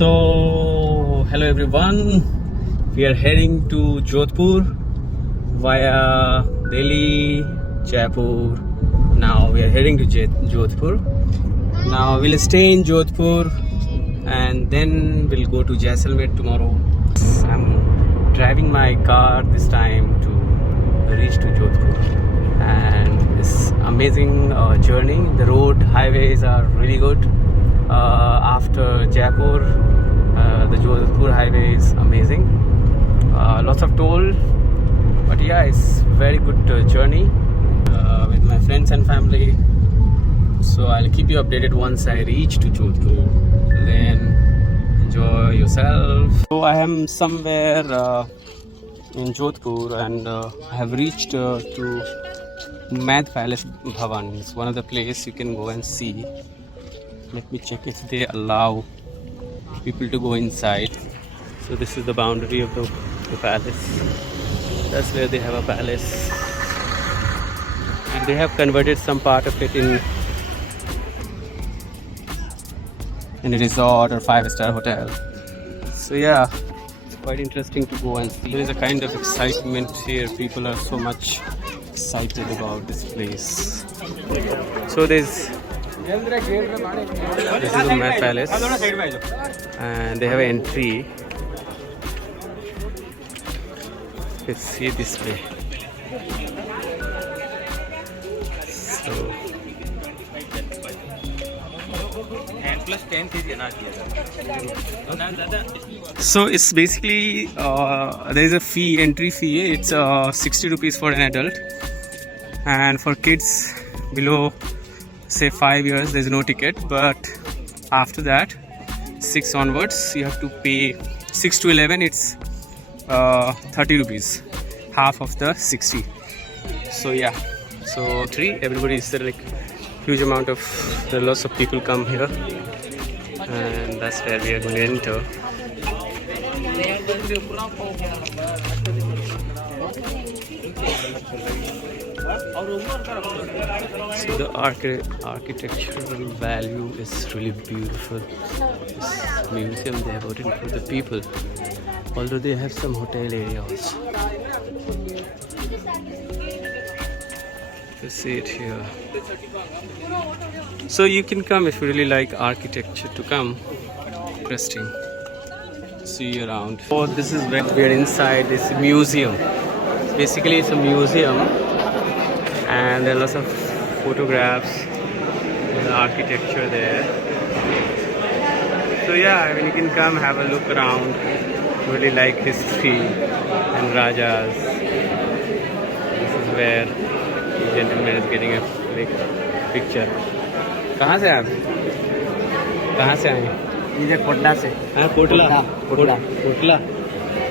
So, hello everyone. We are heading to Jodhpur via Delhi, Jaipur. Now we are heading to Jodhpur. Now we'll stay in Jodhpur and then we'll go to Jaisalmer tomorrow. I'm driving my car this time to reach to Jodhpur, and it's amazing journey. The road highways are really good. After Jaipur, the Jodhpur highway is amazing. Lots of toll, but yeah, it's very good journey with my friends and family. So I'll keep you updated once I reach to Jodhpur. Then enjoy yourself. So I am somewhere in Jodhpur, and I have reached to Mad Palace Bhavan. It's one of the places you can go and see. Let me check if they allow people to go inside. So this is the boundary of the palace. That's where they have a palace, and they have converted some part of it in a resort or 5-star hotel. So yeah, it's quite interesting to go and see. There is a kind of excitement here. People are so much excited about this place. So this is the Mad Palace, and they have an entry. Let's see this way. So it's basically there is a fee, entry fee. It's 60 rupees for an adult, and for kids below say 5 years there's no ticket, but after that 6 onwards you have to pay. 6 to 11 it's 30 rupees, half of the 60. So yeah, so 3 everybody is there, like huge amount of, there are lots of people come here, and that's where we are going to enter. So the architectural value is really beautiful. This museum they have opened for the people, although they have some hotel area also. You see it here. So you can come if you really like architecture to come. Interesting. See you around. Oh, this is where we are inside this museum. Basically it's a museum, and there are lots of photographs of the architecture there. So yeah, I mean, you can come have a look around. Really like history and Rajas. This is where the gentleman is getting a picture. कहाँ से आप? कहाँ से आए? इधर कोटला से. हाँ, Kotla. Kotla. Kotla.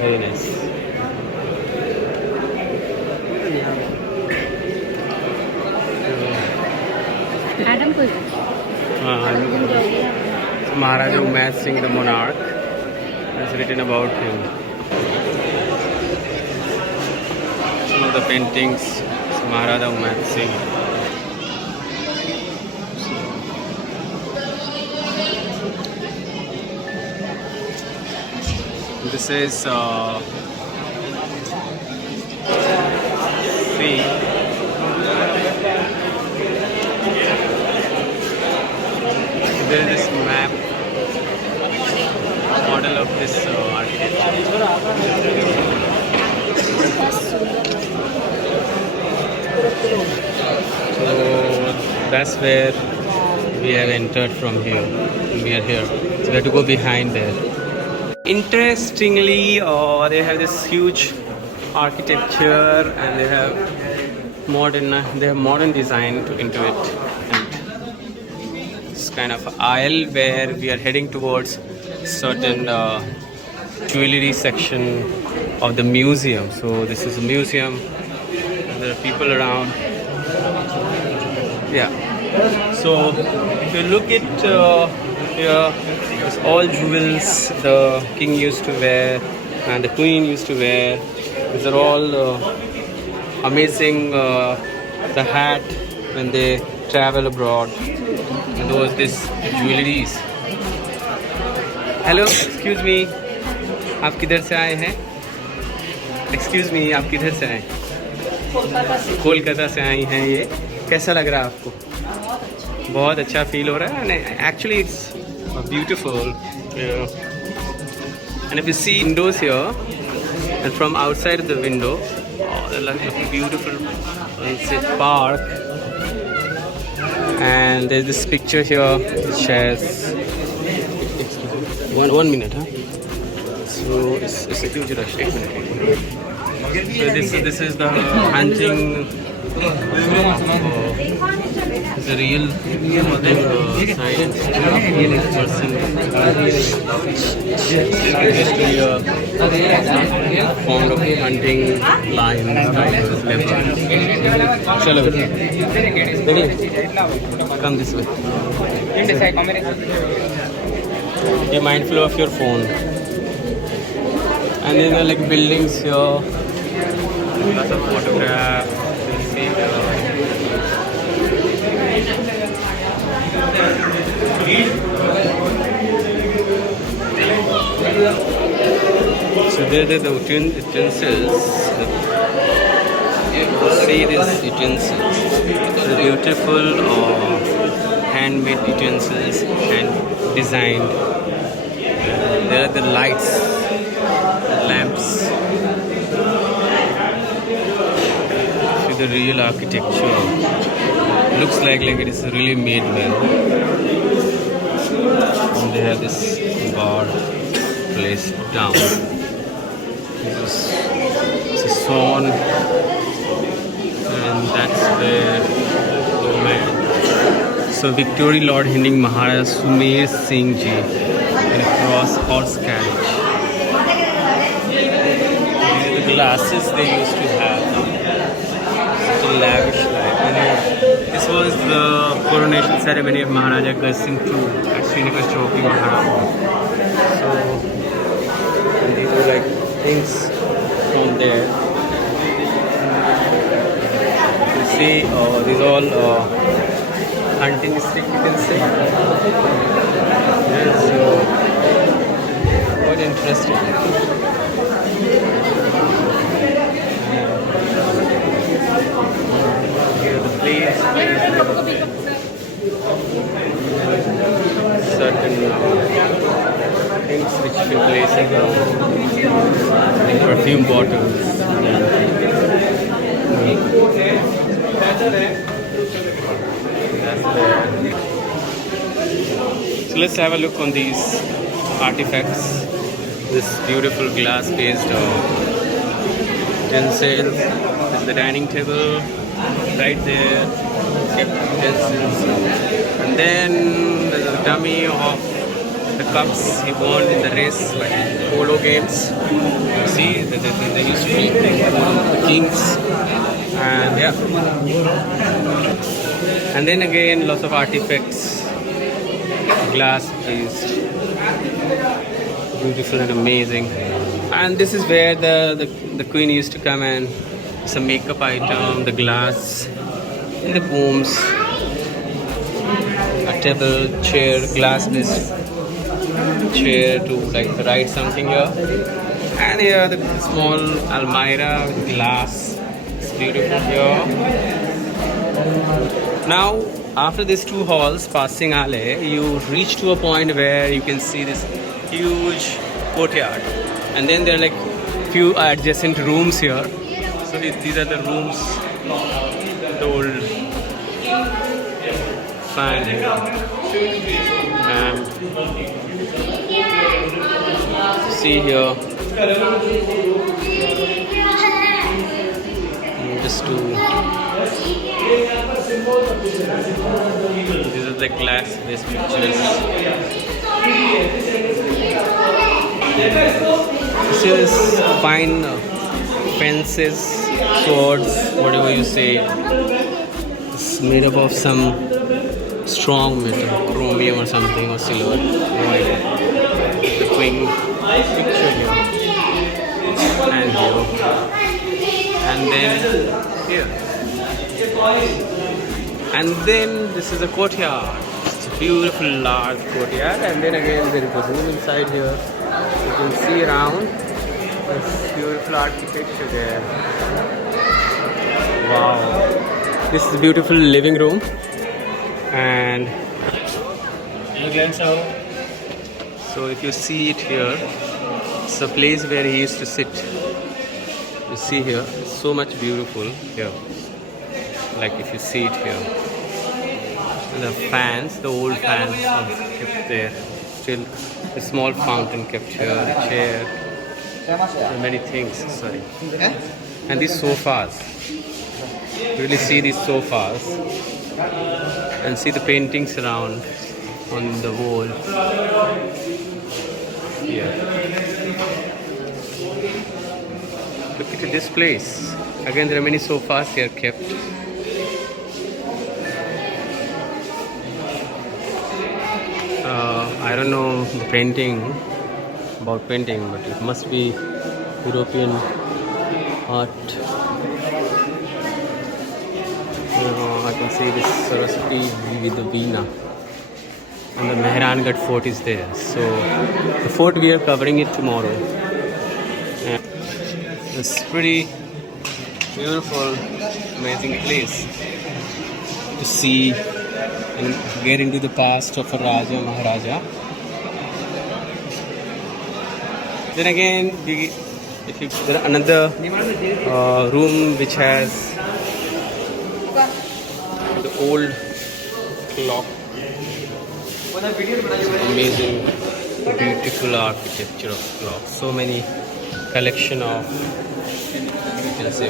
Very nice. Adam कोई. Maharaja Umayad Singh, the monarch, has written about him. Some of the paintings, Maharaja Umayad Singh. This is free. There is this map, model of this architecture. So that's where we have entered from here. We are here. So we have to go behind there. Interestingly, they have this huge architecture, and they have modern design into it. It's kind of aisle where we are heading towards certain jewelry section of the museum. So this is a museum. There are people around. Yeah. So if you look at here, it's all jewels the king used to wear and the queen used to wear. These are all amazing. The hat when they travel abroad, and those this jewelries. Hello, excuse me, आप किधर से आए हैं? Excuse me, आप किधर से आए? कोलकाता से आई हैं ये। कैसा लग रहा है आपको? बहुत अच्छा फील हो रहा है। Actually it's beautiful and if you see windows here and from outside the window, like a beautiful park, and there's this picture here which has one minute, so it's a huge rush. So this is the hunting. It's a real science person. Fond of hunting lions, tigers, leopards. Chalo, come this way. Be mindful of your phone. And then there are like buildings here. Lots of photographs. See so there are the utensils. See these utensils. The beautiful handmade utensils and designed. There are the lights, lamps. See the real architecture. Looks like it is really made well. And they have this bar placed down. It's a swan, and that's where the man. So Victory Lord Hinding Maharaj Sumer Singh Ji in a cross horse carriage. These are the glasses they used to have. Such a lavish life. And this was the coronation ceremony of Maharaja Gaj Singh II at Srinivas Chowki, Maharashtra. So these were like things from there. You see, these all hunting stick, you can see. Yeah, so quite interesting. Certain things which you can place in perfume bottles. So let's have a look on these artifacts. This beautiful glass-based utensil. This is the dining table right there. Utensils. And then there's a dummy of the cups he won in the race, like polo games. You see, they used to be the kings. And yeah. And then again, lots of artifacts, glass based, beautiful and amazing. And this is where the queen used to come, and some makeup item, the glass, and the booms, a table, chair, glass based chair to like write something here. And here the small almirah with glass. It's beautiful here. Now, after these two halls, passing alley, you reach to a point where you can see this huge courtyard. And then there are like few adjacent rooms here. So these are the rooms, the old fan here. See here, just to these are the glass-based pictures. This is fine fences, swords, whatever you say. It's made up of some strong metal, chromium or something, or silver. No idea. The queen picture here, and here, and then here, and then this is a courtyard. It's a Beautiful large courtyard, and then again there is a room inside here. You can see around this beautiful architecture there. Wow, this is a beautiful living room, and again so if you see it here, it's a place where he used to sit. You see here, it's so much beautiful here. Like if you see it here. The fans, the old fans are kept there. Still, a small fountain kept here, a chair, and many things. Sorry. And these sofas. Really see these sofas and see the paintings around on the wall. Here. Look at this place. Again, there are many sofas here kept. I don't know the painting, about painting, but it must be European art. I can see this Saraswati with the Veena, and the Mehrangarh fort is there. So the fort we are covering it tomorrow. And it's pretty beautiful, amazing place to see and get into the past of a Raja Maharaja. Then again, there are another room which has the old clock. Amazing, beautiful architecture of clocks. So many collection of, you can say,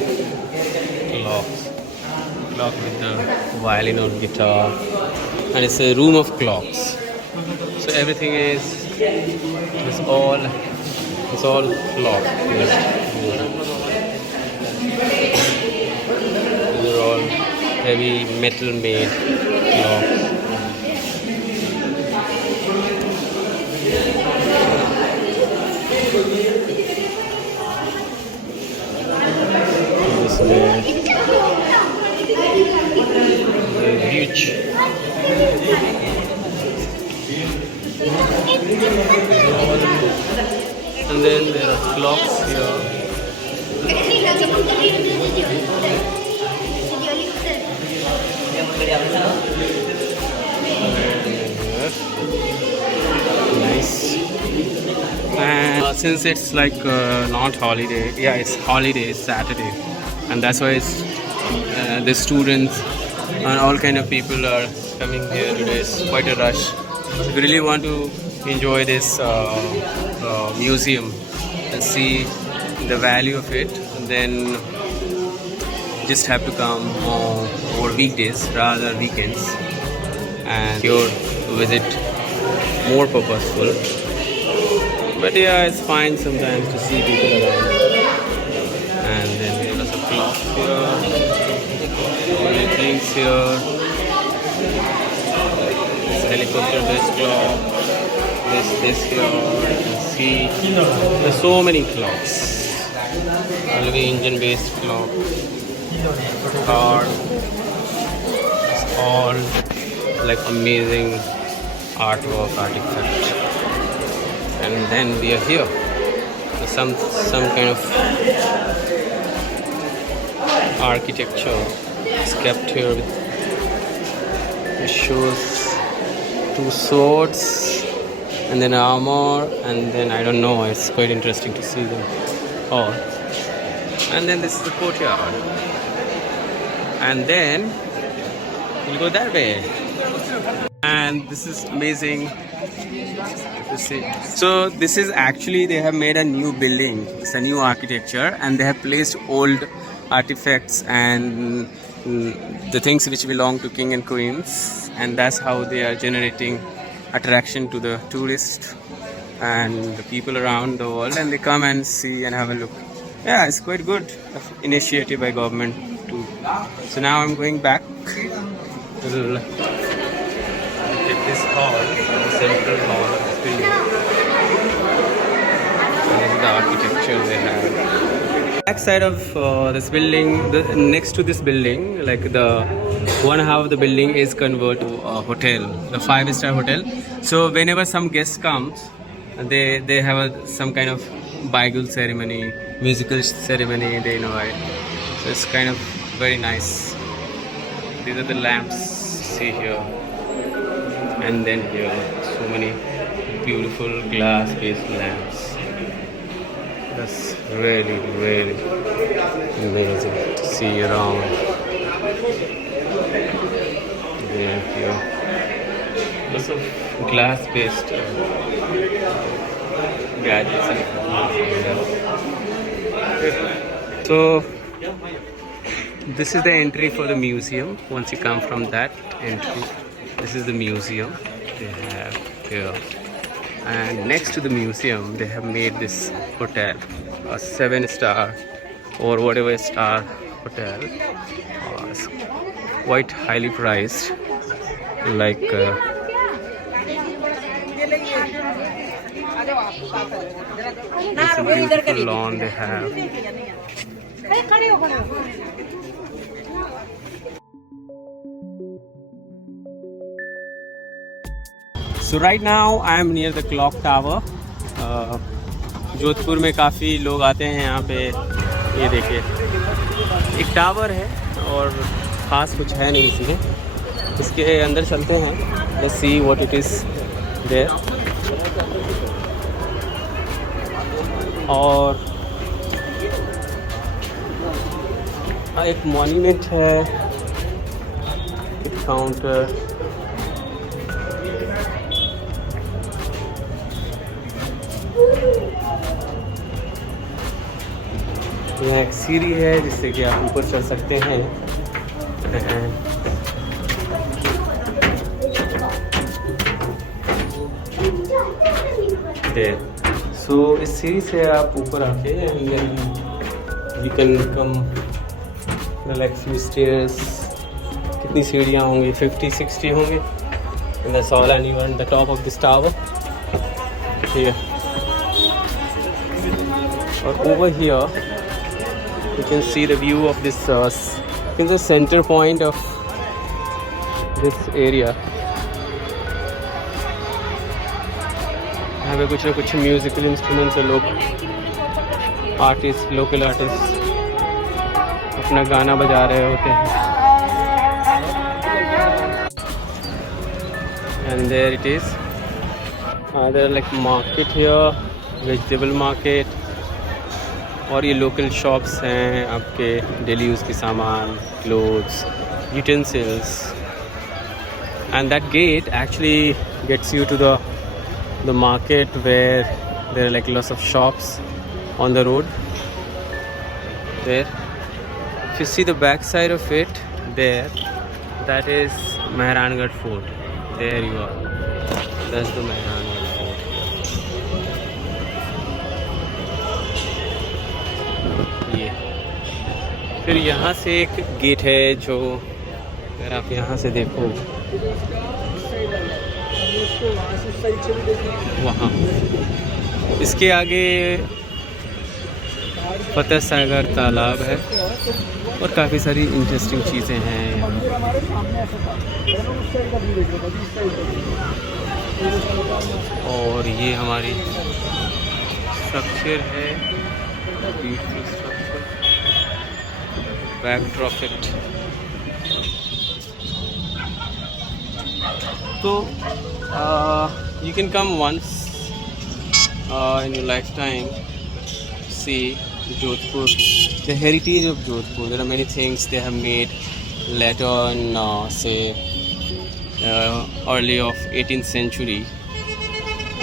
clocks. Clock with the violin or guitar, and it's a room of clocks. So everything it's all clock. These are all heavy metal made clocks. Huge. And then there are clocks here. Nice. And since it's like not holiday, yeah, it's holiday, it's Saturday, and that's why it's the students and all kind of people are coming here today. It's quite a rush. If you really want to enjoy this museum and see the value of it, then just have to come over weekdays rather than weekends, and your visit more purposeful. But yeah, it's fine sometimes to see people around. And then there was a clock here. Many things here. This helicopter-based clock. This here. You can see there's so many clocks. Railway engine-based clock. Car. It's all like amazing artwork, artifact. And then we are here. Some kind of architecture is kept here. It shows two swords and then armor, and then I don't know. It's quite interesting to see them all. And then this is the courtyard. And then we'll go that way. And this is amazing. So this is actually, they have made a new building. It's a new architecture, and they have placed old artifacts and the things which belong to king and queens, and that's how they are generating attraction to the tourists and the people around the world, and they come and see and have a look. Yeah, it's quite good initiative by government too. So now I'm going back to this hall, the central hall of this building. And this is the architecture they have. Back side of this building, next to this building, like the one half of the building is converted to a hotel, the 5-star hotel. So whenever some guest comes, they have some kind of bagel ceremony, musical ceremony. They know it. So it's kind of very nice. These are the lamps. See here, and then here, so many beautiful glass-based lamps. That's really, really amazing to see around. Yeah, here. Lots of glass-based gadgets. So this is the entry for the museum. Once you come from that entry, this is the museum they have here. And next to the museum, they have made this hotel, a 7-star or whatever star hotel. It's quite highly priced. Like this beautiful lawn they have. So right now I am near the clock tower. Jodhpur में काफ़ी लोग आते हैं यहाँ पे. ये देखिए एक टावर है और ख़ास कुछ है नहीं इसमें. इसके अंदर चलते हैं. Let's see what it is there. और एक मॉन्यूमेंट है, एक काउंटर. यहाँ एक सीढ़ी है जिससे कि आप ऊपर चढ़ सकते हैं. सो इस सीढ़ी से आप ऊपर आके you can come like few stairs. कितनी सीढ़ियाँ होंगी? 50-60 होंगे. And that's all and you are on the top of this tower. ठीक है. और over here you can see the view of this in the center point of this area. यहाँ पे कुछ ना कुछ म्यूजिकल इंस्ट्रूमेंट्स है. लोग आर्टिस्ट, लोकल आर्टिस्ट अपना गाना बजा रहे होते हैं. And there it is. There are like market here, vegetable market. और ये लोकल शॉप्स हैं आपके डेली यूज़ के सामान, clothes, utensils. And that gate actually gets you to the market where there are like lots of shops on the road there. If you see the back side of it there, that is Mehrangarh fort. There you are. That's the Mehrangarh. फिर यहाँ से एक gate है जो अगर आप यहाँ से देखो वहाँ, इसके आगे फतेह सागर तालाब है और काफ़ी सारी इंटरेस्टिंग चीज़ें हैं. और ये हमारी स्ट्रक्चर है, beautiful structure. Backdrop it. So you can come once in your lifetime to see Jodhpur, the heritage of Jodhpur. There are many things they have made later on, say early of 18th century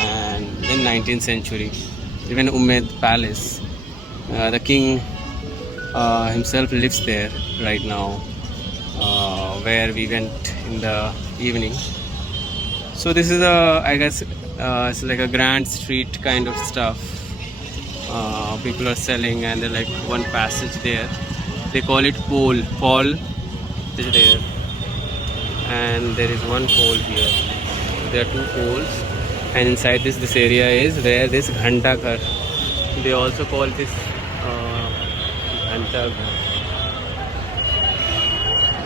and then 19th century. Even Umayyad Palace, the king himself lives there right now, where we went in the evening. So this is I guess it's like a grand street kind of stuff. People are selling and they're like one passage there. They call it pole. Pole is there, and there is one pole here. There are two poles, and inside this area is where this Ghanta Ghar. They also call this Ghanta Ghar.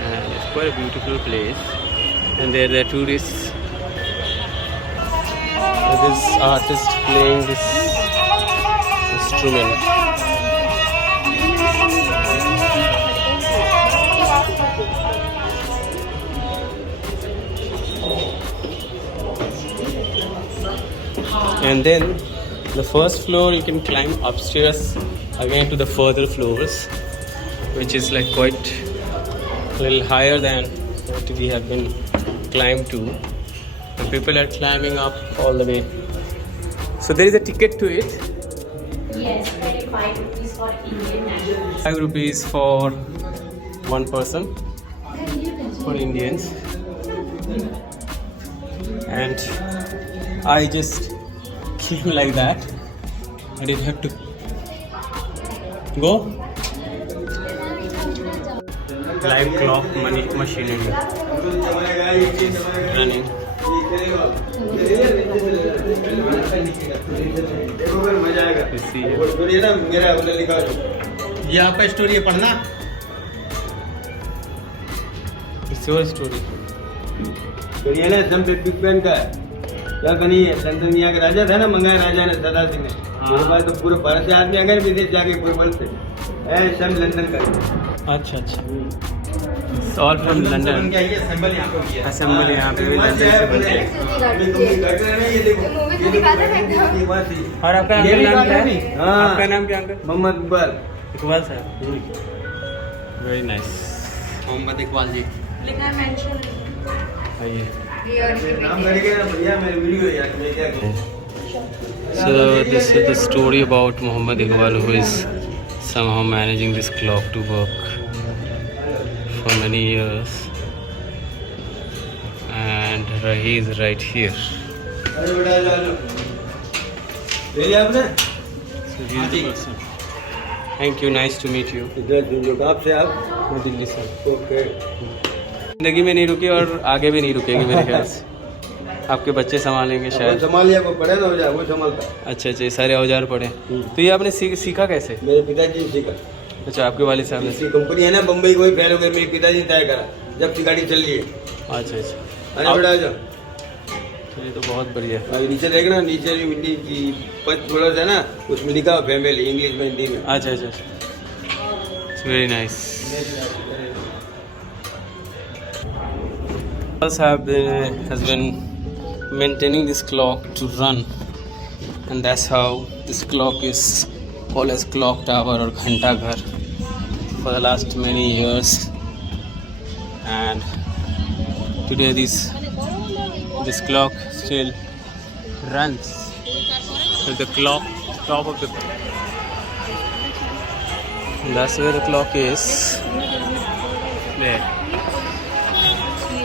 And it's quite a beautiful place, and there are tourists. This artist playing this instrument. And then the first floor you can climb upstairs again to the further floors, which is like quite a little higher than what we have been climbed to. And people are climbing up all the way. So there is a ticket to it. Yes, 5 rupees for Indian nationals. 5 rupees for one person for Indians. And I just came like that. I didn't have to go. Live clock machinery running. You see here. ये आपका story है पढ़ना। It's your story. बढ़िया ना, एकदम Big Ben का है। क्या कहानी है? तंजानिया के राजा था ना, मंगाए राजा ने, सदा सिंह ने। वो बात तो पूरे भारत से आदमी अगर विदेश जाके पूरे वर्ल्ड से सब लंदन का है। अच्छा अच्छा। It's all from London. उनका ये असेंबल यहाँ पे किया। Assembly यहाँ पे भी लंदन से बनती है। और आपका अंकल नाम क्या है? आपका नाम क्या अंकल? मोहम्मद इकबाल। इकबाल साहब। Very nice. मोहम्मद इकबाल जी। आइए। नाम करेंगे ना भैया, मेरे वीडियो यार, मैं क्या करूँ? So this is the story about Muhammad Iqbal, who is somehow managing this clock to work for many years, and he is right here. अरे बेटा चलो। ले लिया आपने? So he is the person. Thank you. Nice to meet you. इधर जो आप से आप। मैं दिल्ली से। ओके। जिंदगी में नहीं रुकी और आगे भी नहीं रुकेगी मेरे ख्याल से। आपके बच्चे संभालेंगे शायद। संभाल लिया, वो पढ़े ना हो जाए, वो संभालता। अच्छा अच्छा, ये सारे औजार पड़े। तो ये आपने सीखा कैसे? मेरे पिताजी ने सीखा। अच्छा, आपके वालिद साहब ने। इसकी कंपनी है ना बम्बई, कोई फेल हो गई, मेरे पिताजी ने तय करा जब की गाड़ी चल रही है। अच्छा अच्छा। अरे बेटा जाओ। ये तो बहुत बढ़िया है। अभी नीचे देखना, नीचे जो हिंदी की पंच थोड़ा सा ना, उसमें लिखा फैमिली, इंग्लिश में, हिंदी में। अच्छा अच्छा अच्छा। It's very nice. Sahab has been maintaining this clock to run, and that's how this clock is called as clock tower or Ghanta Ghar for the last many years. And today this clock still runs with the clock top of the. That's where the clock is there.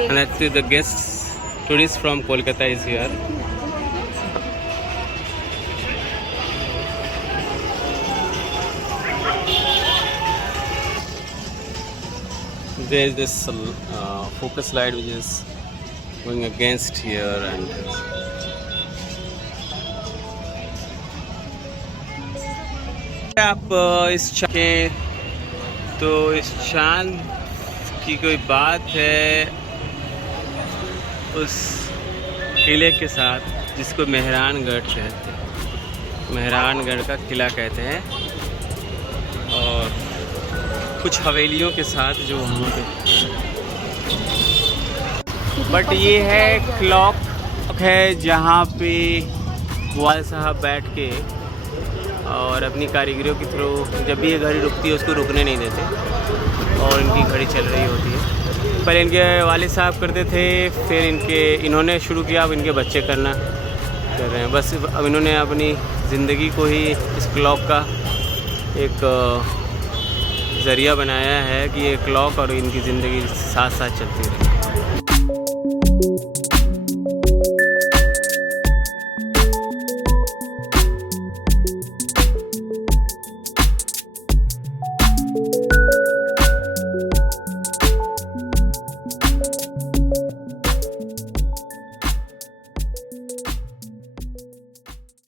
And actually the tourists from Kolkata is here. There is this focus light which is going against here, and आप इस चांद की कोई बात है उस किले के साथ जिसको मेहरानगढ़ कहते हैं, मेहरानगढ़ का किला कहते हैं, और कुछ हवेलियों के साथ जो वहाँ पे। बट ये है क्लॉक है जहाँ पे वाल साहब बैठ के और अपनी कारीगरों के थ्रू जब भी ये घड़ी रुकती है उसको रुकने नहीं देते और इनकी घड़ी चल रही होती है। पहले इनके वालिद साहब करते थे, फिर इन्होंने शुरू किया, अब इनके बच्चे कर रहे हैं। बस अब इन्होंने अपनी ज़िंदगी को ही इस क्लॉक का एक ज़रिया बनाया है कि ये क्लॉक और इनकी ज़िंदगी साथ साथ चलती रहे।